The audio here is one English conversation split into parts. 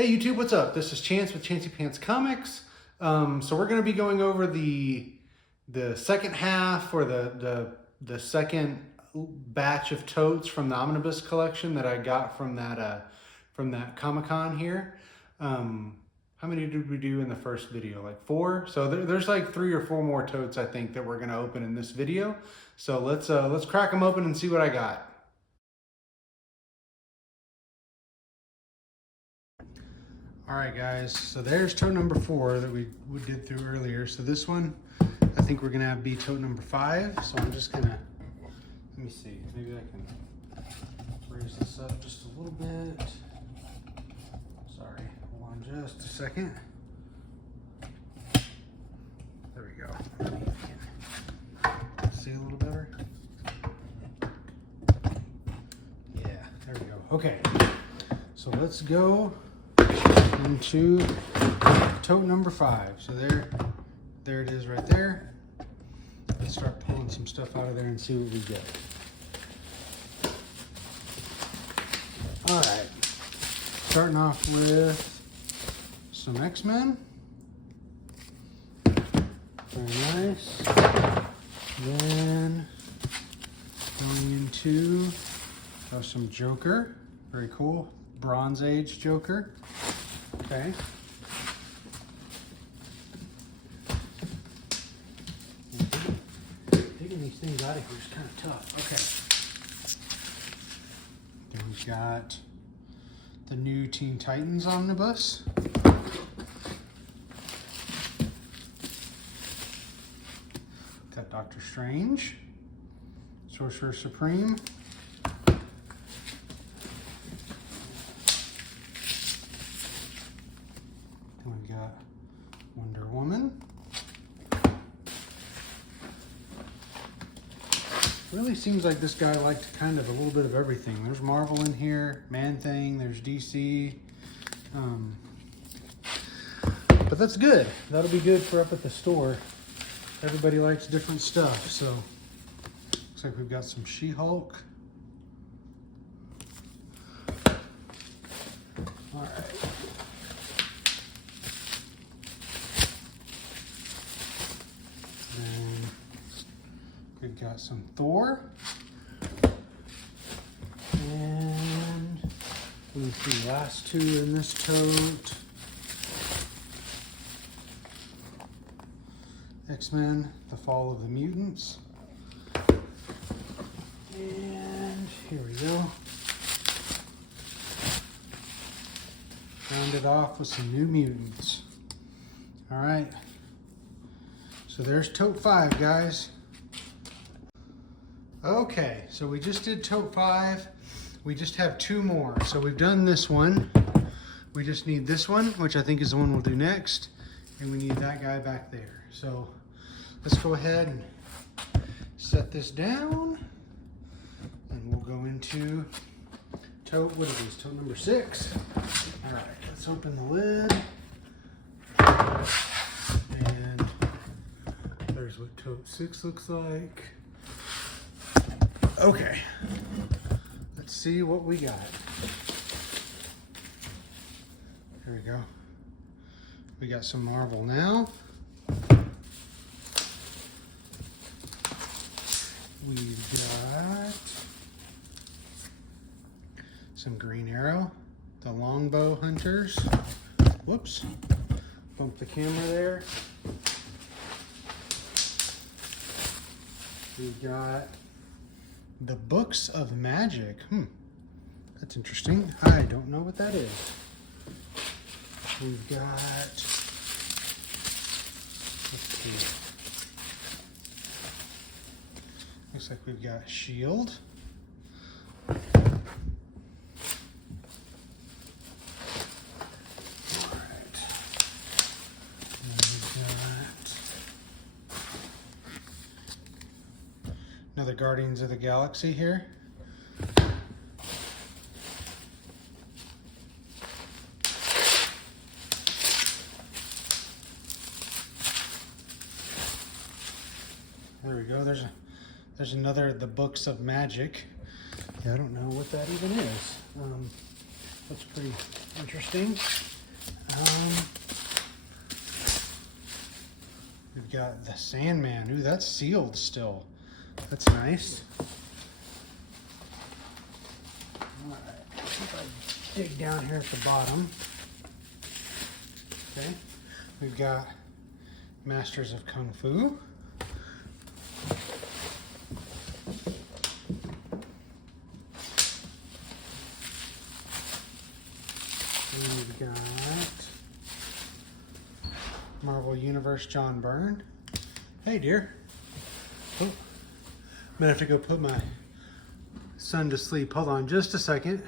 Hey YouTube, what's up? This is Chance with Chancey Pants Comics. So we're going to be going over the second half or the second batch of totes from the Omnibus collection that I got from that Comic-Con here. How many did we do in the first video? Like 4? So there's like 3 or 4 more totes I think that we're going to open in this video. So let's crack them open and see what I got. All right, guys, so there's tote number 4 that we did through earlier. So this one, I think we're gonna have be tote number 5. So I'm just gonna, let me see, maybe I can raise this up just a little bit. Sorry, hold on just a second. There we go. Maybe you can see a little better. Yeah, there we go. Okay, so let's go into tote number 5. So there it is right there. Let's start pulling some stuff out of there and see what we get. All right, starting off with some X-Men. Very nice. Then going into some Joker. Very cool. Bronze Age Joker. Okay. Taking these things out of here is kind of tough. Okay. Then we've got the new Teen Titans Omnibus. Got Doctor Strange, Sorcerer Supreme. We've got Wonder Woman. Really seems like this guy liked kind of a little bit of everything. There's Marvel in here, Man-Thing, there's DC. But that's good. That'll be good for up at the store. Everybody likes different stuff, so looks like we've got some She-Hulk. All right. We've got some Thor. And let me see, last 2 in this tote. X-Men, The Fall of the Mutants. And here we go. Rounded off with some New Mutants. All right. So there's tote 5, guys. Okay, so we just did tote 5. We just have 2 more. So we've done this one. We just need this one, which I think is the one we'll do next. And we need that guy back there. So let's go ahead and set this down. And we'll go into tote, what are these? Tote number 6. All right, let's open the lid. And there's what tote 6 looks like. Okay, let's see what we got. Here we go. We got some Marvel now. We've got some Green Arrow, the Longbow Hunters. Whoops, bumped the camera there. We've got the Books of Magic. That's interesting. I don't know what that is. We've got, let's see. Looks like we've got Shield. All right. And we've got another Guardians of the Galaxy here. There we go. There's another The Books of Magic. Yeah, I don't know what that even is. Looks pretty interesting. We've got the Sandman. Ooh, that's sealed still. That's nice. All right, let's see if I dig down here at the bottom. Okay, we've got Masters of Kung Fu. We've got Marvel Universe John Byrne. Hey, dear. Oh, I'm gonna have to go put my son to sleep. Hold on just a second.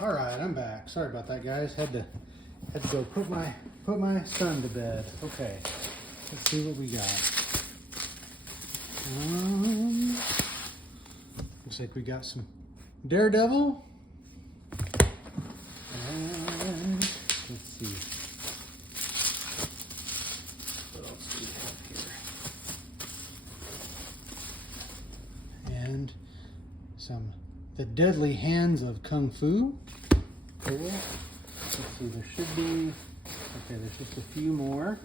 All right, I'm back. Sorry about that, guys. Had to go put my son to bed. Okay, let's see what we got. Looks like we got some Daredevil. And let's see. What else do we have here? And the Deadly Hands of Kung Fu. Cool. Let's see, there should be, okay, there's just a few more.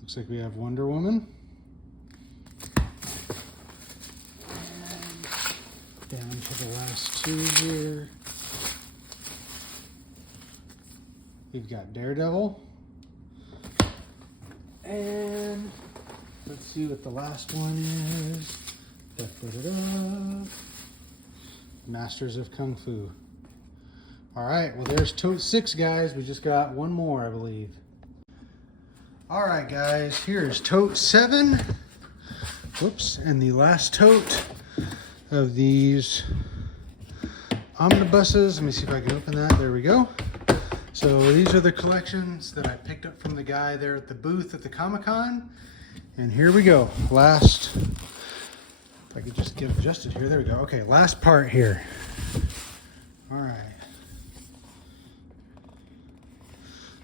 Looks like we have Wonder Woman. And down to the last two here. We've got Daredevil. And let's see what the last one is. Da-da-da-da. Masters of Kung Fu. All right, well, there's tote 6, guys. We just got one more, I believe. All right, guys, here's tote 7. Whoops, and the last tote of these omnibuses. Let me see if I can open that. There we go. So these are the collections that I picked up from the guy there at the booth at the Comic-Con. And here we go. Last, if I could just get adjusted here. There we go. Okay, last part here. All right.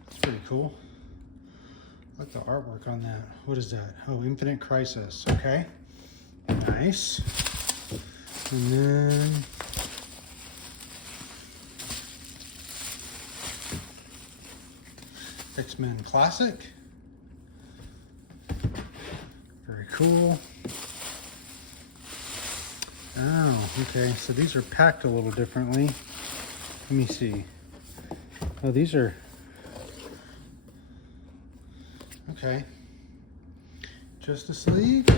That's pretty cool. I like the artwork on that. What is that? Oh, Infinite Crisis. Okay. Nice. And then X-Men Classic. Very cool. Oh, okay. So these are packed a little differently. Let me see. Oh, these are... Okay. Justice League.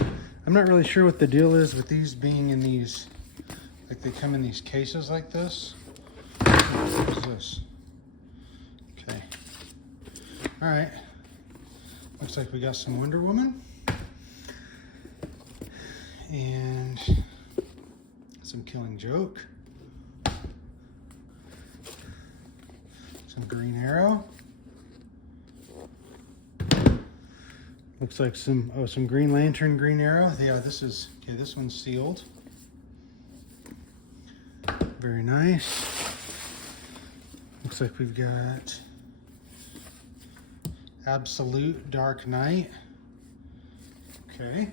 I'm not really sure what the deal is with these being in these, like they come in these cases like this. What is this? Okay. All right. Looks like we got some Wonder Woman. And some Killing Joke. Some Green Arrow. Looks like some Green Lantern, Green Arrow. Yeah, this one's sealed. Very nice. Looks like we've got Absolute Dark Knight. Okay.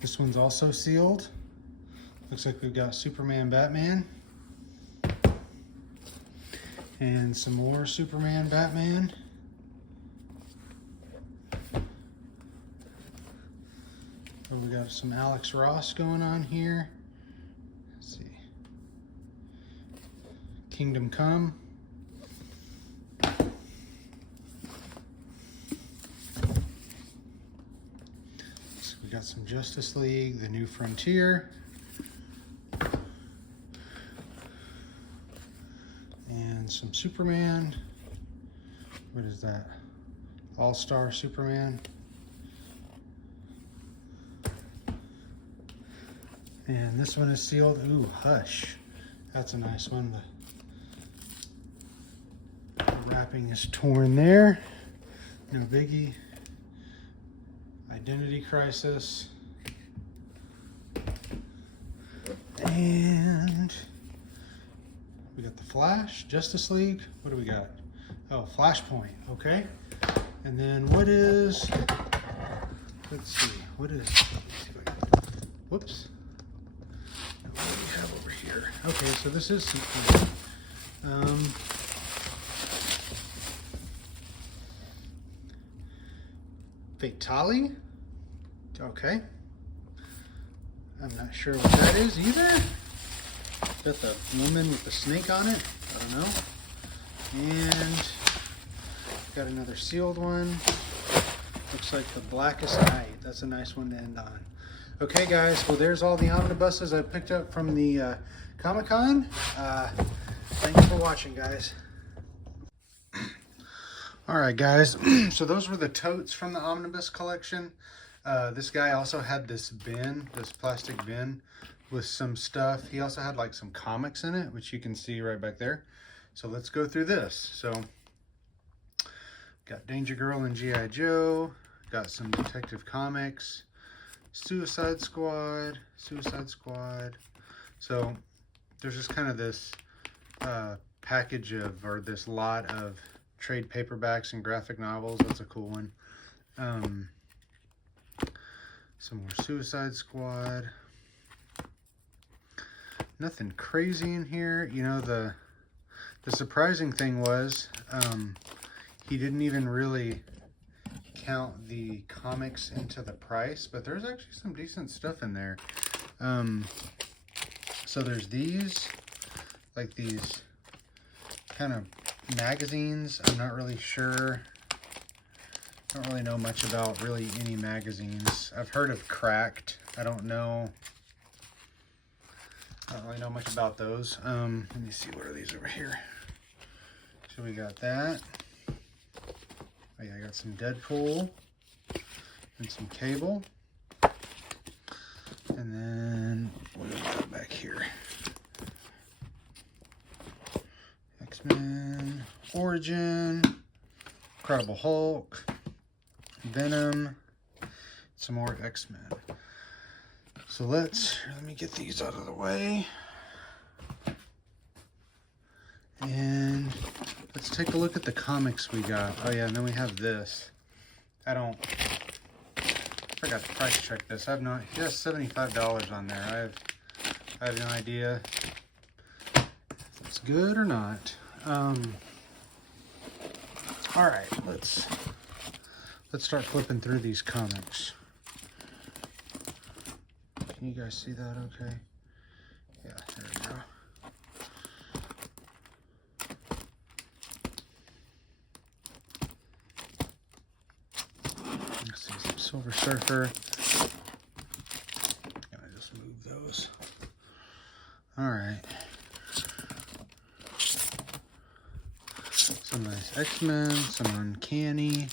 This one's also sealed. Looks like we've got Superman, Batman. And some more Superman, Batman. Oh, we got some Alex Ross going on here. Let's see. Kingdom Come. So we got some Justice League, The New Frontier. And some Superman. What is that? All-Star Superman. And this one is sealed. Ooh, Hush. That's a nice one. The wrapping is torn there. No biggie. Identity Crisis. And we got the Flash, Justice League. What do we got? Oh, Flashpoint. Okay. And then what is Let's see, what is, whoops. What do we have over here? Okay, so this is something. Fatali? Okay. I'm not sure what that is either. Got the woman with the snake on it. I don't know. And got another sealed one. Looks like the Blackest Night. That's a nice one to end on. Okay, guys. Well, there's all the omnibuses I picked up from the Comic-Con. Thanks for watching, guys. All right, guys. So those were the totes from the Omnibus collection. This guy also had this bin, this plastic bin with some stuff. He also had like some comics in it, which you can see right back there. So let's go through this. So got Danger Girl and G.I. Joe, got some Detective Comics, Suicide Squad. So there's just kind of this package of, or this lot of trade paperbacks and graphic novels. That's a cool one. Some more Suicide Squad. Nothing crazy in here. You know, the surprising thing was he didn't even really count the comics into the price, but there's actually some decent stuff in there. So there's these, like these kind of magazines. I'm not really sure. I don't really know much about really any magazines. I've heard of Cracked. I don't really know much about those. Let me see, what are these over here? So we got that. Oh yeah, I got some Deadpool and some Cable. And then what do we got back here? X-Men, Origin, Incredible Hulk, Venom, some more X-Men. So let me get these out of the way. And let's take a look at the comics we got. Oh yeah, and then we have this. I forgot to price check this. It has $75 on there. I have no idea if it's good or not. All right, let's start flipping through these comics. Can you guys see that okay? Yeah, there we go. Let's see, some Silver Surfer. Gonna just move those. All right. Some nice X-Men, some Uncanny.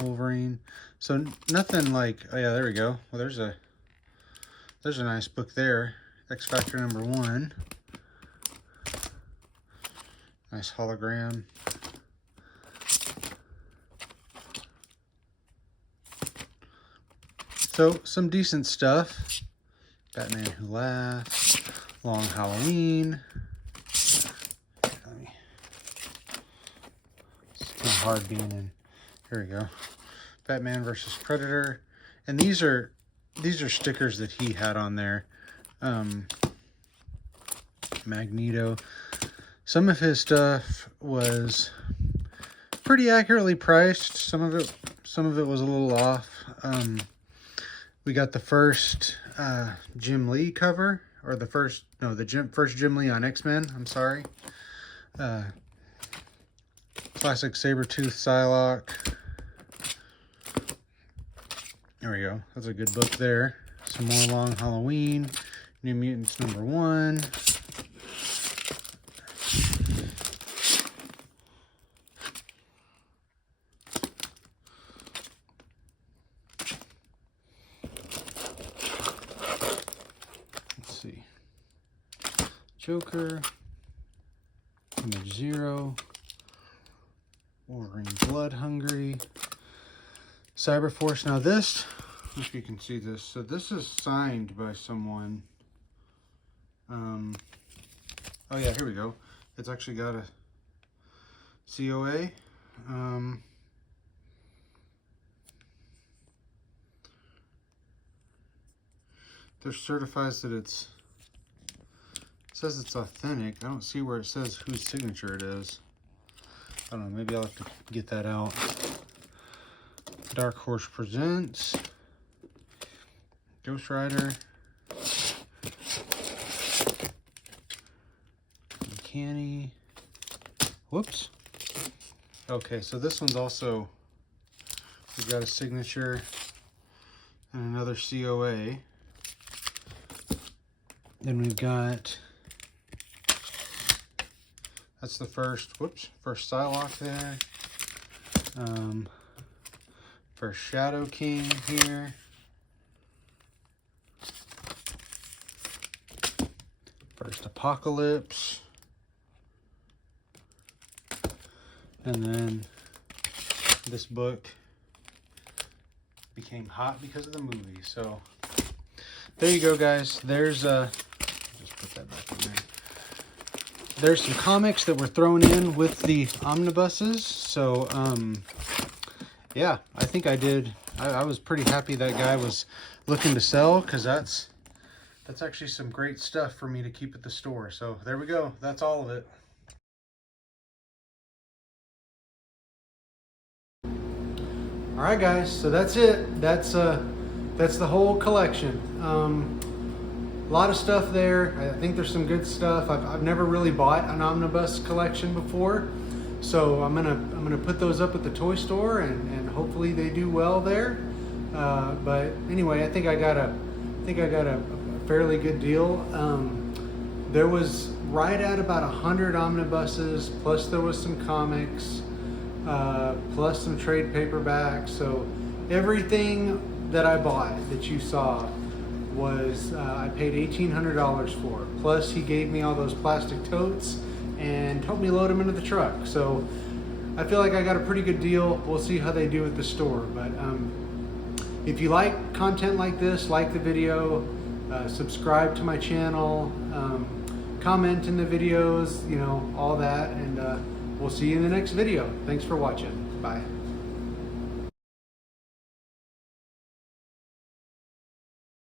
Wolverine. So nothing like, oh yeah, there we go. Well, there's a nice book there. X Factor #1. Nice hologram. So some decent stuff. Batman Who Laughs. Long Halloween. It's too hard being in. Here we go. Batman versus Predator. And these are stickers that he had on there. Magneto. Some of his stuff was pretty accurately priced. Some of it was a little off. We got the first Jim Lee cover, or the first Jim Lee on X-Men. I'm sorry. Classic Sabretooth Psylocke. There we go. That's a good book there. Some more Long Halloween. New Mutants #1. Let's see. Joker. Image 0. Wolverine Blood Hungry. Cyberforce. Now this, if you can see this, so this is signed by someone. Oh yeah, here we go. It's actually got COA. There certifies that it says it's authentic. I don't see where it says whose signature it is. I don't know, maybe I'll have to get that out. Dark Horse Presents, Ghost Rider, Uncanny. Whoops. Okay, so this one's also, we've got a signature and another COA. Then we've got, that's the first, whoops, first Psylocke there. First Shadow King here. First Apocalypse. And then this book became hot because of the movie. So there you go, guys. There's just put that back in there. There's some comics that were thrown in with the omnibuses. So yeah, I think I did. I was pretty happy that guy was looking to sell, because that's actually some great stuff for me to keep at the store. So there we go. That's all of it. All right, guys. So that's it. That's the whole collection. A lot of stuff there. I think there's some good stuff. I've never really bought an omnibus collection before, so I'm gonna put those up at the toy store, and hopefully they do well there. But anyway, I think I got a fairly good deal. There was right at about 100 omnibuses, plus there was some comics, plus some trade paperbacks. So everything that I bought that you saw was I paid $1,800 for. Plus he gave me all those plastic totes and helped me load them into the truck. So I feel like I got a pretty good deal. We'll see how they do at the store. But if you like content like this, like the video, subscribe to my channel, comment in the videos, you know, all that, and we'll see you in the next video. Thanks for watching. Bye.